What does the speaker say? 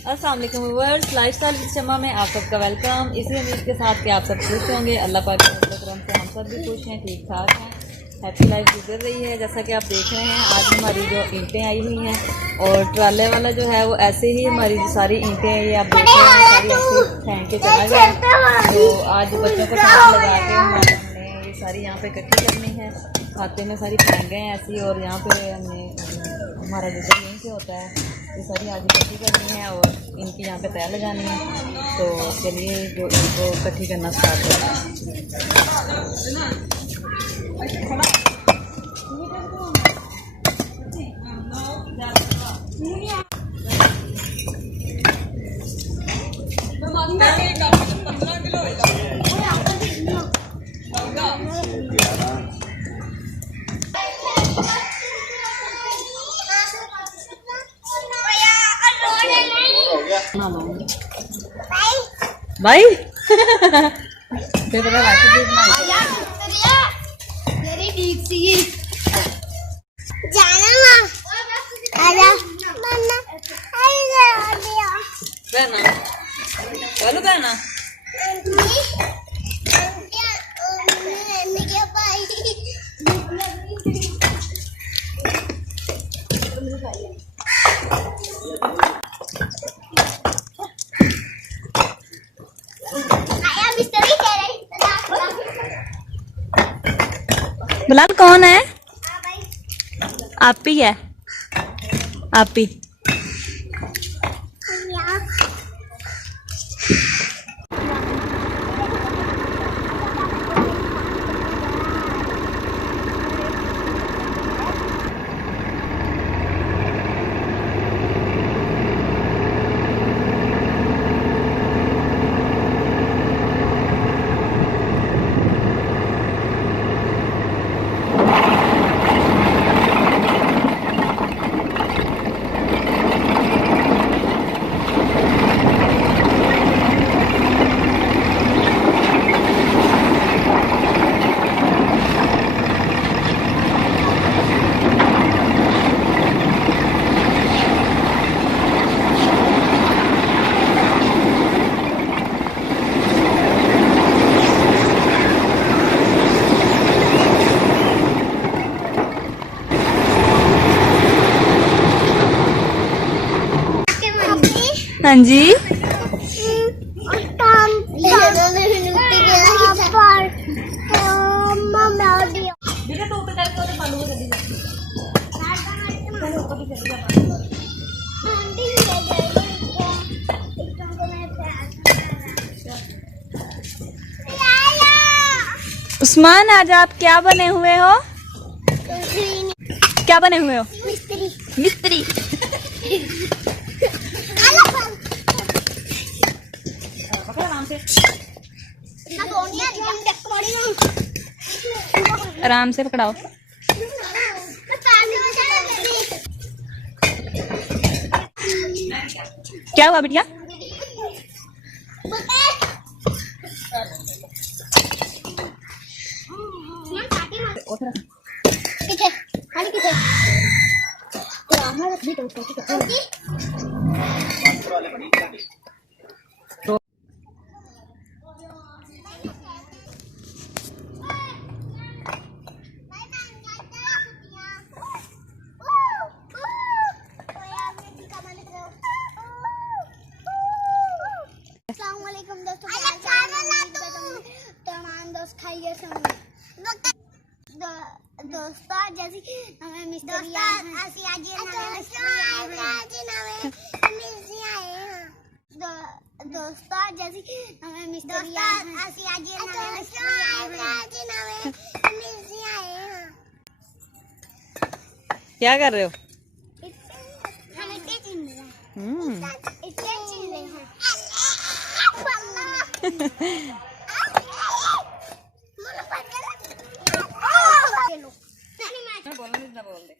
अस्सलाम वालेकुम viewers, lifestyle with शम्मा में आप सबका वेलकम। इसी उम्मीद के साथ कि आप सब खुश होंगे। अल्लाह पाक के करम से हम सब भी खुश हैं, ठीक ठाक हैं, हैप्पी लाइफ गुजर रही है। जैसा कि आप देख रहे हैं, आज हमारी जो ईंटें आई हुई हैं और ट्राले वाला जो है वो ऐसे ही हमारी सारी ईंटें ये आप देख रहे हैं सारी ऐसे फेंक के चला गया। तो आज बच्चों को साथ लगा के हमने ये सारी यहाँ पे इकट्ठी करनी है। खाते में सारी फेंक गए हैं ऐसी, और यहाँ पे हमने हमारा जो यहीं से होता है ये सारी आज इकट्ठी करनी है और इनकी यहाँ पे तय लगानी है। तो चलिए जो इनको इकट्ठी करना स्टार्ट करते हैं। भाई कहना बिलाल कौन है? आप ही है, आप ही। हाँ जी, उस्मान आज आप क्या बने हुए हो? क्या बने हुए हो? मिस्त्री। मिस्त्री। आराम से पकड़ाओ। क्या हुआ बिटिया? दोस्तों जैसे हमें मिस्त्री क्या कर रहे हो? हम इतने चिन रहे हैं। बोल दे।